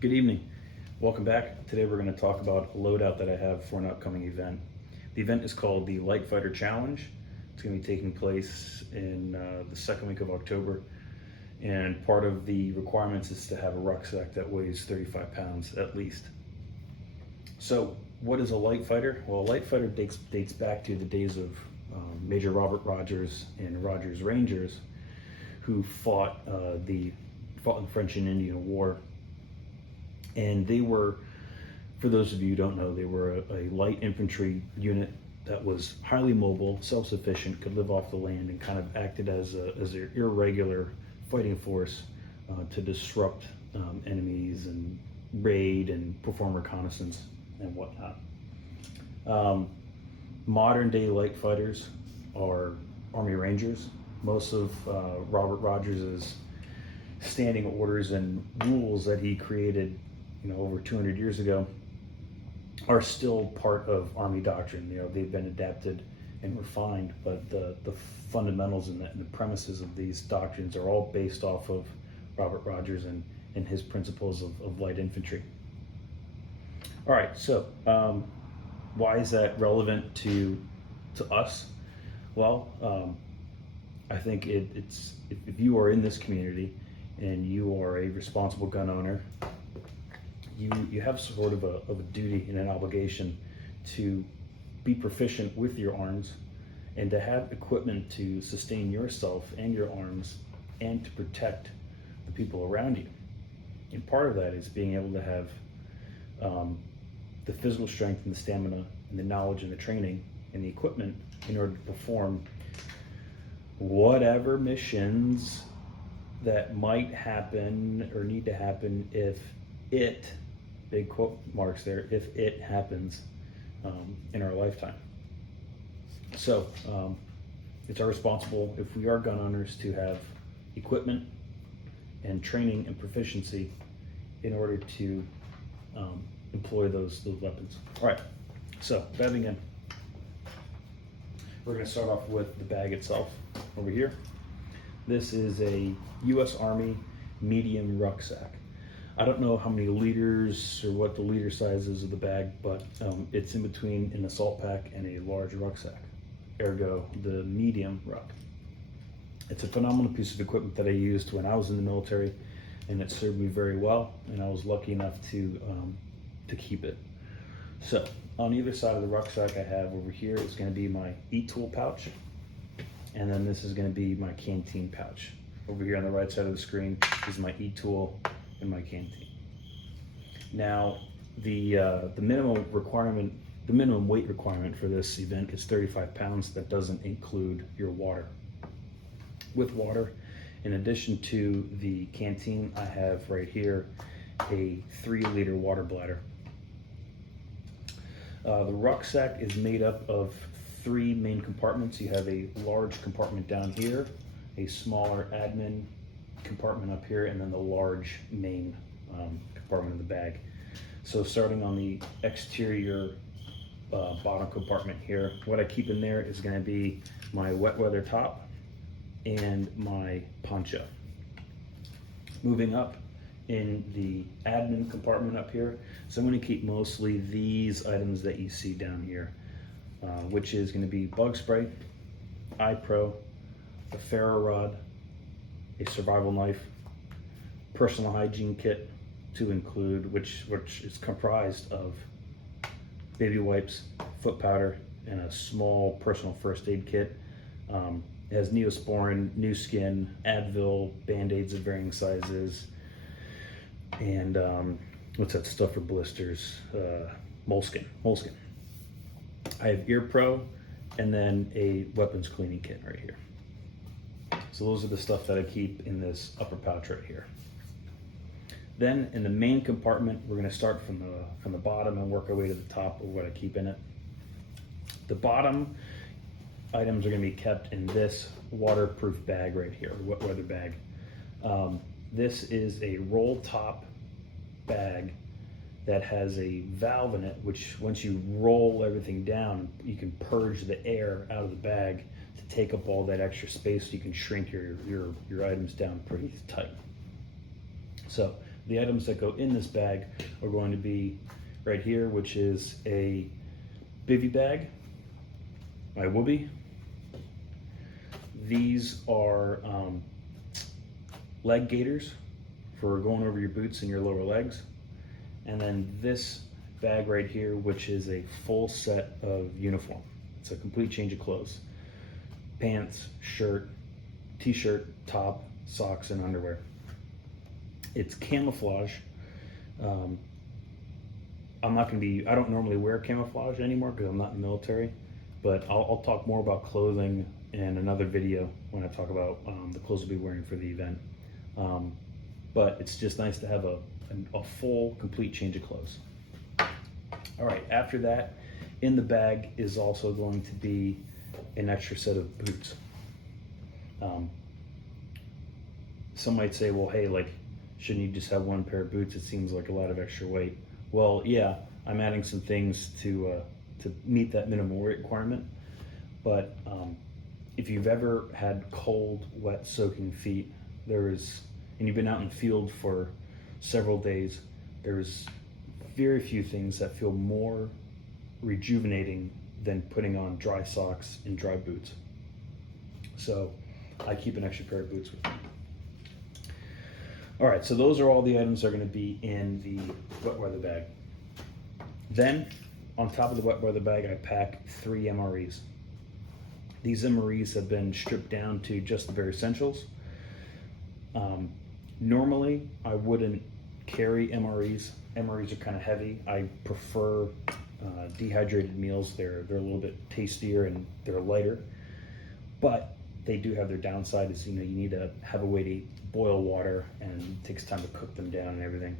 Good evening. Welcome back. Today we're going to talk about a loadout that I have for an upcoming event. The event is called the Lightfighter Challenge. It's going to be taking place in the second week of October, and part of the requirements is to have a rucksack that weighs 35 pounds at least. So what is a Lightfighter? Well, a Lightfighter dates back to the days of Major Robert Rogers and Rogers Rangers, who fought in the French and Indian War. And they were, for those of you who don't know, they were a light infantry unit that was highly mobile, self-sufficient, could live off the land, and kind of acted as an irregular fighting force to disrupt enemies and raid and perform reconnaissance and whatnot. Modern day light fighters are Army Rangers. Most of Robert Rogers' standing orders and rules that he created over 200 years ago are still part of Army doctrine. They've been adapted and refined, but the fundamentals and the premises of these doctrines are all based off of Robert Rogers and his principles of light infantry. All right, so why is that relevant to us? Well, I think it's if you are in this community and you are a responsible gun owner, you have sort of a duty and an obligation to be proficient with your arms and to have equipment to sustain yourself and your arms and to protect the people around you. And part of that is being able to have the physical strength and the stamina and the knowledge and the training and the equipment in order to perform whatever missions that might happen or need to happen if it, big quote marks there, if it happens in our lifetime. So it's our responsible, if we are gun owners, to have equipment and training and proficiency in order to employ those weapons. All right, so diving in. We're going to start off with the bag itself over here. This is a U.S. Army medium rucksack. I don't know how many liters or what the liter size is of the bag, but it's in between an assault pack and a large rucksack, ergo the medium ruck. It's a phenomenal piece of equipment that I used when I was in the military, and it served me very well, and I was lucky enough to keep it. So on either side of the rucksack I have over here is going to be my e-tool pouch, and then this is going to be my canteen pouch. Over here on the right side of the screen is my e-tool and my canteen. Now the minimum weight requirement for this event is 35 pounds. That doesn't include your water. With water, in addition to the canteen, I have right here a 3-liter water bladder. The rucksack is made up of 3 main compartments. You have a large compartment down here, a smaller admin compartment up here, and then the large main compartment of the bag. So starting on the exterior bottom compartment here, what I keep in there is going to be my wet weather top and my poncho. Moving up in the admin compartment up here, so I'm going to keep mostly these items that you see down here, which is going to be bug spray, iPro, a ferro rod, a survival knife, personal hygiene kit to include, which is comprised of baby wipes, foot powder, and a small personal first aid kit. It has Neosporin, New Skin, Advil, Band-Aids of varying sizes, and what's that stuff for blisters? Moleskin. I have Ear Pro, and then a weapons cleaning kit right here. So those are the stuff that I keep in this upper pouch right here. Then in the main compartment, we're going to start from the bottom and work our way to the top of what I keep in it. The bottom items are going to be kept in this waterproof bag right here, wet weather bag. This is a roll top bag that has a valve in it, which once you roll everything down, you can purge the air out of the bag to take up all that extra space so you can shrink your items down pretty tight. So The items that go in this bag are going to be right here, which is a bivy bag, my whoopee. These are leg gaiters for going over your boots and your lower legs. And then this bag right here, which is a full set of uniform. It's a complete change of clothes. Pants, shirt, t-shirt, top, socks, and underwear. It's camouflage. I don't normally wear camouflage anymore because I'm not in the military, but I'll talk more about clothing in another video when I talk about the clothes I'll be wearing for the event. But it's just nice to have a full, complete change of clothes. All right, after that, in the bag is also going to be an extra set of boots. Some might say, well, hey, like, shouldn't you just have one pair of boots? It seems like a lot of extra weight. Well, yeah, I'm adding some things to meet that minimum weight requirement. But if you've ever had cold, wet, soaking feet, and you've been out in the field for several days, there's very few things that feel more rejuvenating than putting on dry socks and dry boots. So I keep an extra pair of boots with me. All right, so those are all the items that are going to be in the wet weather bag. Then, on top of the wet weather bag, I pack 3 MREs. These MREs have been stripped down to just the bare essentials. Normally, I wouldn't carry MREs. MREs are kind of heavy. I prefer dehydrated meals. They're a little bit tastier and they're lighter, but they do have their downside. Is, you need to have a way to boil water, and it takes time to cook them down and everything.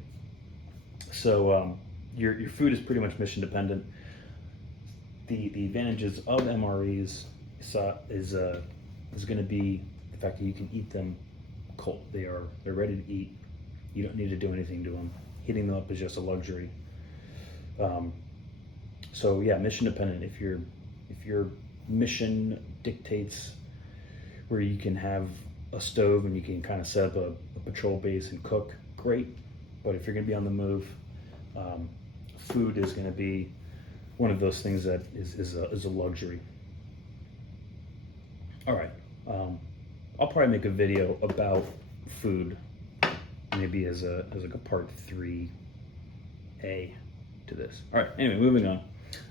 So your food is pretty much mission dependent. The advantages of MREs is going to be the fact that you can eat them cold. They're ready to eat. You don't need to do anything to them. Heating them up is just a luxury. So yeah, mission dependent. If your mission dictates where you can have a stove and you can kind of set up a patrol base and cook, great. But if you're going to be on the move, food is going to be one of those things that is a luxury. All right, I'll probably make a video about food, maybe as like a part 3A to this. All right, anyway, moving on.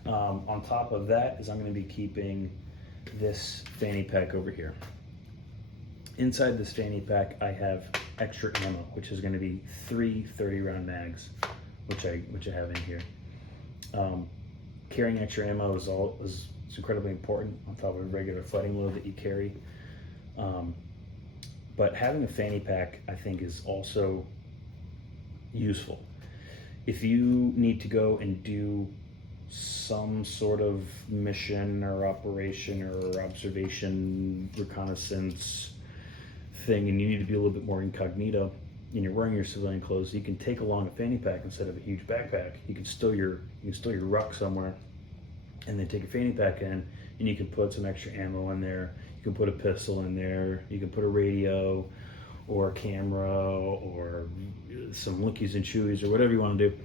On top of that is I'm going to be keeping this fanny pack over here. Inside this fanny pack, I have extra ammo, which is going to be 3 30-round mags, which I have in here. Carrying extra ammo is incredibly important on top of a regular fighting load that you carry. But having a fanny pack, I think, is also useful. If you need to go and do some sort of mission or operation or observation, reconnaissance thing, and you need to be a little bit more incognito, and you're wearing your civilian clothes, you can take along a fanny pack instead of a huge backpack. You can stow your ruck somewhere, and then take a fanny pack in, and you can put some extra ammo in there. You can put a pistol in there. You can put a radio, or a camera, or some lookies and chewies, or whatever you want to do.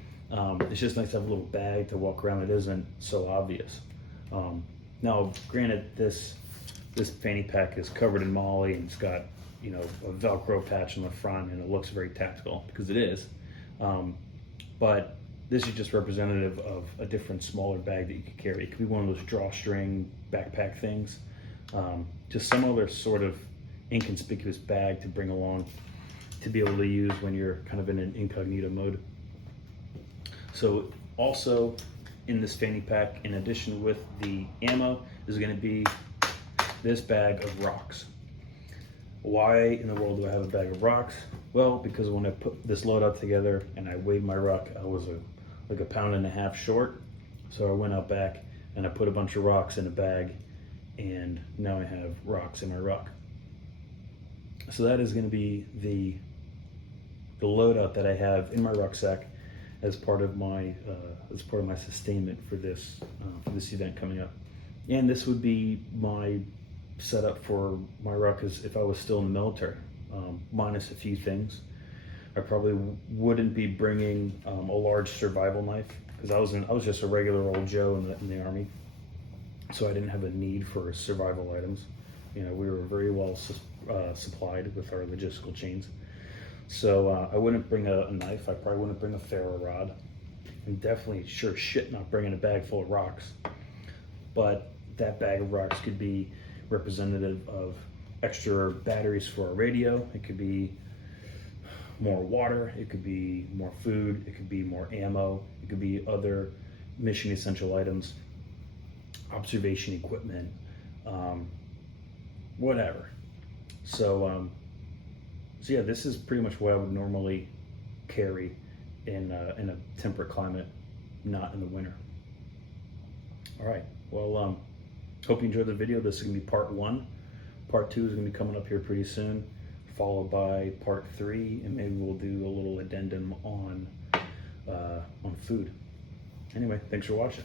It's just nice to have a little bag to walk around that isn't so obvious. Now, granted, this fanny pack is covered in MOLLE, and it's got a Velcro patch on the front, and it looks very tactical because it is. But this is just representative of a different, smaller bag that you could carry. It could be one of those drawstring backpack things. Just some other sort of inconspicuous bag to bring along to be able to use when you're kind of in an incognito mode. So also in this fanny pack, in addition with the ammo, is going to be this bag of rocks. Why in the world do I have a bag of rocks? Well, because when I put this loadout together and I weighed my ruck, I was like 1.5 pounds short. So I went out back and I put a bunch of rocks in a bag, and now I have rocks in my ruck. So that is going to be the loadout that I have in my rucksack as part of my sustainment for this event coming up. And this would be my setup for my ruck as if I was still in the military, minus a few things. I probably wouldn't be bringing a large survival knife, because I was just a regular old Joe in the Army, so I didn't have a need for survival items. You know, we were very well supplied with our logistical chains. So I wouldn't bring a knife. I probably wouldn't bring a ferro rod. And definitely, sure shit, not bringing a bag full of rocks. But that bag of rocks could be representative of extra batteries for our radio. It could be more water. It could be more food. It could be more ammo. It could be other mission essential items, observation equipment, whatever. So yeah, this is pretty much what I would normally carry in a temperate climate, not in the winter. All right, well, hope you enjoyed the video. This is gonna be part 1. Part 2 is gonna be coming up here pretty soon, followed by part 3, and maybe we'll do a little addendum on food. Anyway, thanks for watching.